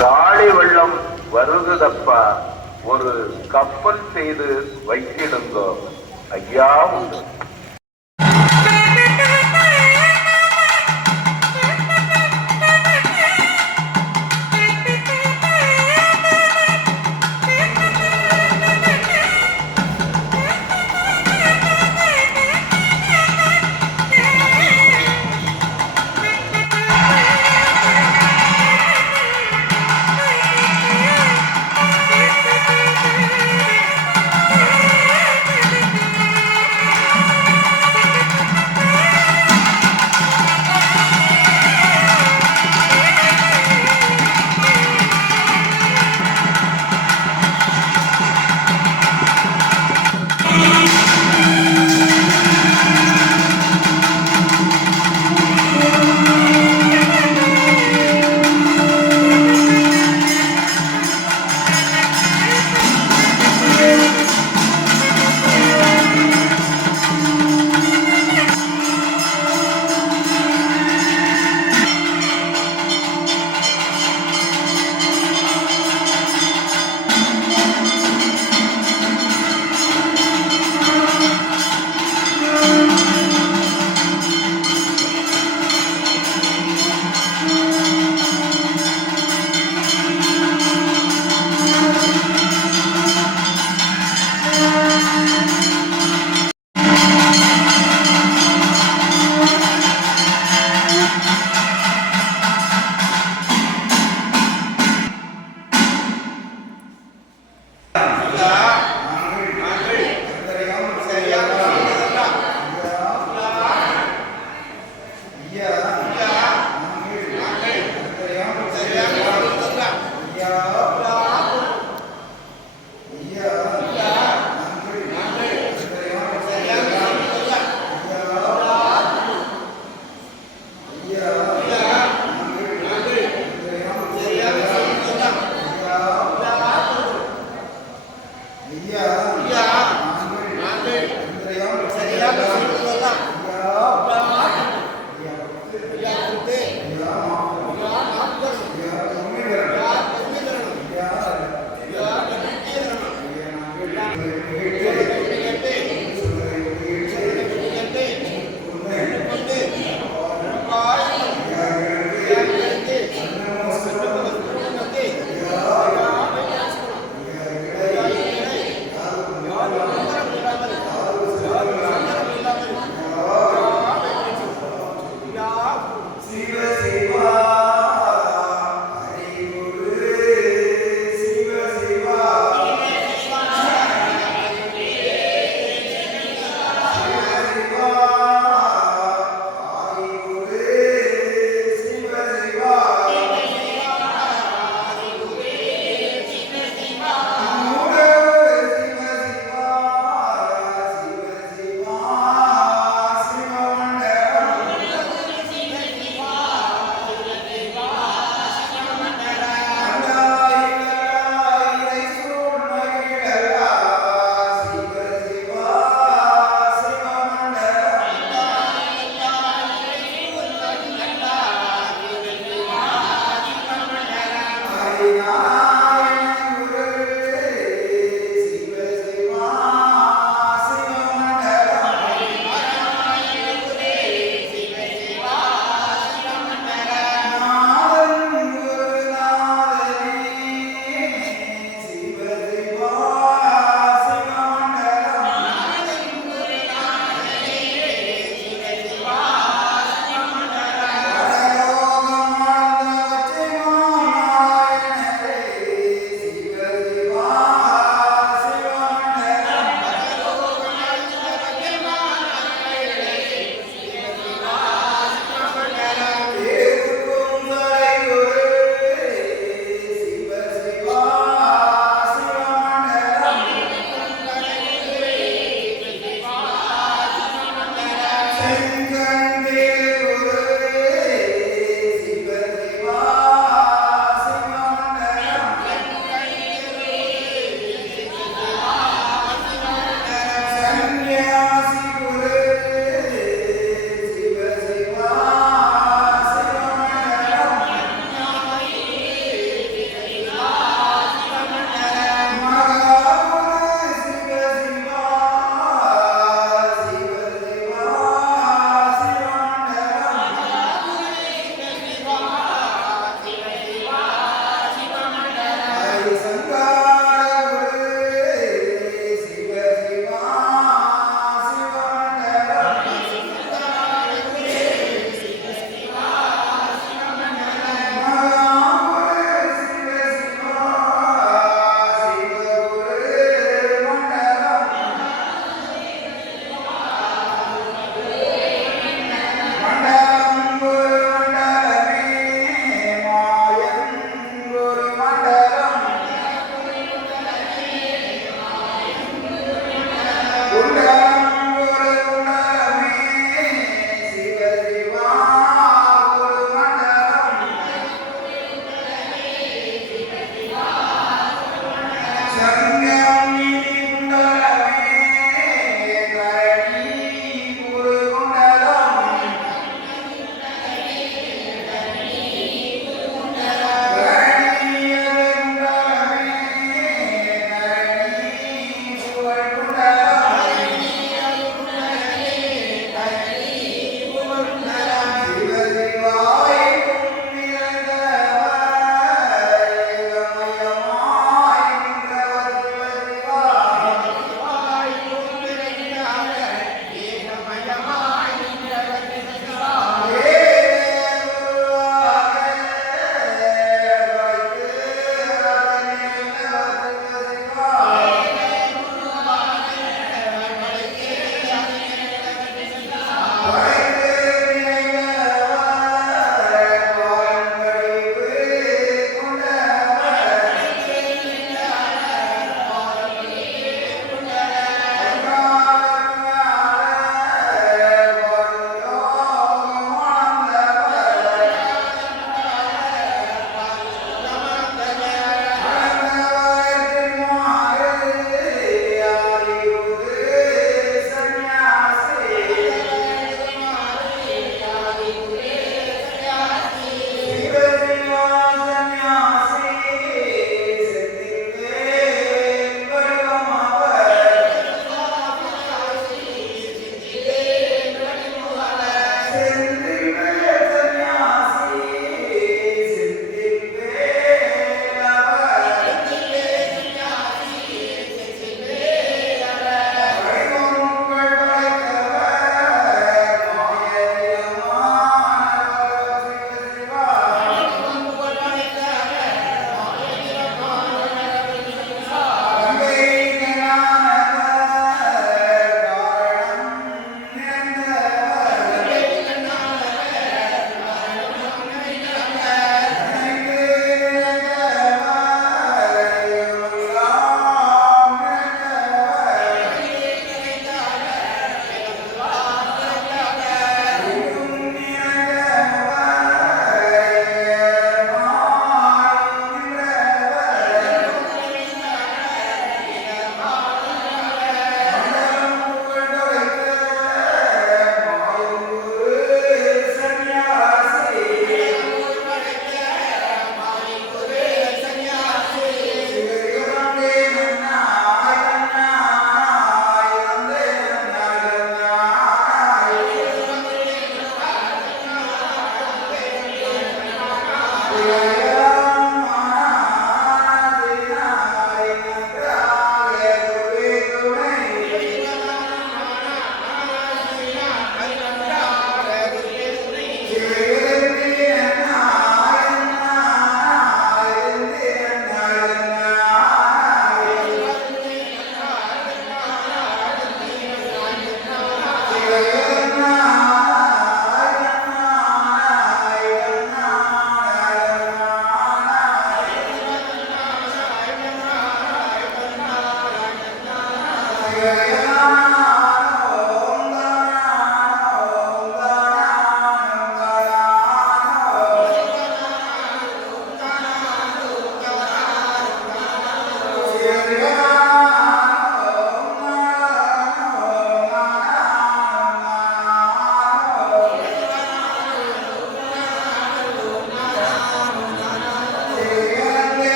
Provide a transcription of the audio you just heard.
காளி வெள்ளம் வருகுதப்பா ஒரு கப்பல் செய்து வைத்திடுங்கோ. ஐயா உண்டு. Amén.